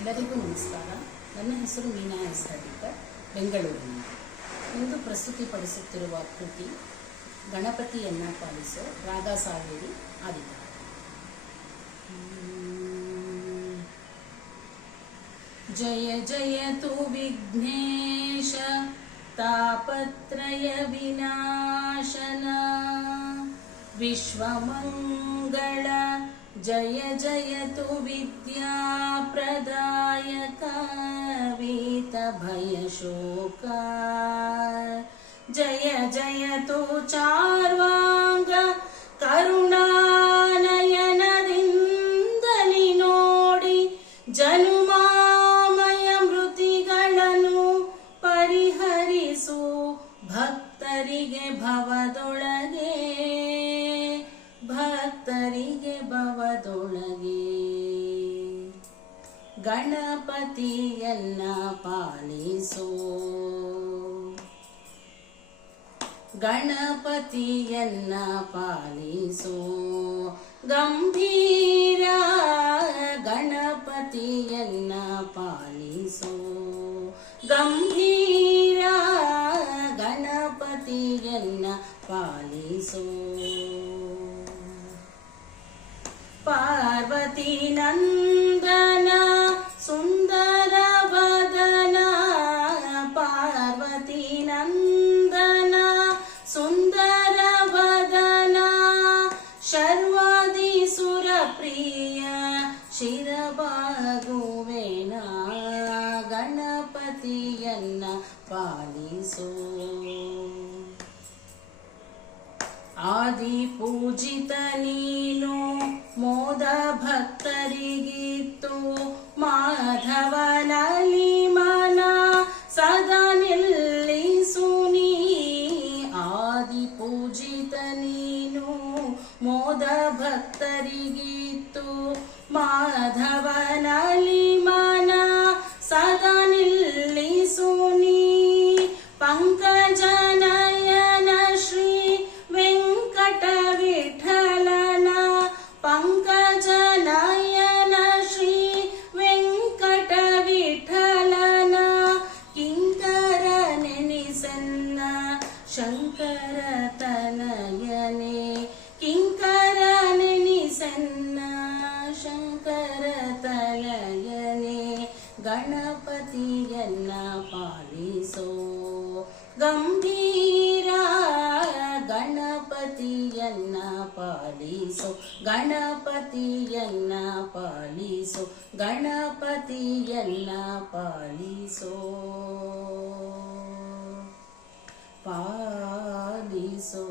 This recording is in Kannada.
ಎಲ್ಲರಿಗೂ ನಮಸ್ಕಾರ. ನನ್ನ ಹೆಸರು ಮೀನಾ ಎಸ್ ಹಳ್ಳಿಕರ್, ಬೆಂಗಳೂರಿನಿಂದ. ಇಂದು ಪ್ರಸ್ತುತಿಪಡಿಸುತ್ತಿರುವ ಕೃತಿ ಗಣಪತಿಯನ್ನ ಪಾಲಿಸೋ ರಾಗ ಸಾವೇರಿ ಆದಿತಾಳ. ಜಯ ಜಯತು ವಿಘ್ನೇಶ ತಾಪತ್ರಯ ವಿನಾಶನ ವಿಶ್ವಮಂಗಳ ಜಯ ಜಯತು ವಿದ್ಯಾ ಪ್ರದಾಯಕ वीत भय शोक जय जयतु चार्वांग करुणानयनदिंदली नोडी जनुमामय मृतिगळनु परिहरिसु भक्तरिगे भवदೊಳಗೆ ಗಣಪತಿಯನ್ನ ಪಾಲಿಸೋ ಗಣಪತಿಯನ್ನ ಪಾಲಿಸೋ ಗಂಭೀರ ಗಣಪತಿಯನ್ನ ಪಾಲಿಸೋ ಗಂಭೀರ ಗಣಪತಿಯನ್ನ ಪಾಲಿಸೋ ಪಾರ್ವತಿ ನಂದನ ಸುಂದರ ವದನ ಪಾರ್ವತಿ ನಂದನ ಸುಂದರ ವದನ ಶರ್ವಾದಿ ಸುರ ಪ್ರಿಯ ಶಿರಬಾಗುವೆನ ಗಣಪತಿಯನ್ನ ಪಾಲಿಸೋ ಆದಿ ಪೂಜಿತ ನೀನು ಮೋದ ಭಕ್ತರಿಗಿತ್ತು ಮಾಧವನಲ್ಲಿ ಮನ ಸದಾ ನಿಲ್ಲಿಸು ನೀ ಆದಿ ಪೂಜಿತ ನೀನು ಮೋದ ಭಕ್ತರಿಗಿತ್ತು ಮಾಧವನಲ್ಲಿ ಮನ ಸದಾ ನಿಲ್ಲಿಸು ನೀ ಪಂಕಜನಯನ ಶ್ರೀ ವೆಂಕಟ ವಿಠಲನ ಪಂಕಜನಯನ ಶ್ರೀ ವೆಂಕಟ ವಿಠಲನ ಕಿಂಕರ ನೆನಿಸನ್ನ ಶಂಕರ ತನಯನೆ ಕಿಂಕರ ನೆನಿಸನ್ನ ಶಂಕರ ತನಯನೆ ಗಣಪತಿಯನ್ನ ಪಾಲಿಸೋ ಗಂಭೀರ ಗಣಪತಿಯನ್ನ ಪಾಲಿಸೋ ಗಣಪತಿಯನ್ನ ಪಾಲಿಸೋ ಗಣಪತಿಯನ್ನ ಪಾಲಿಸೋ ಪಾಲಿಸೋ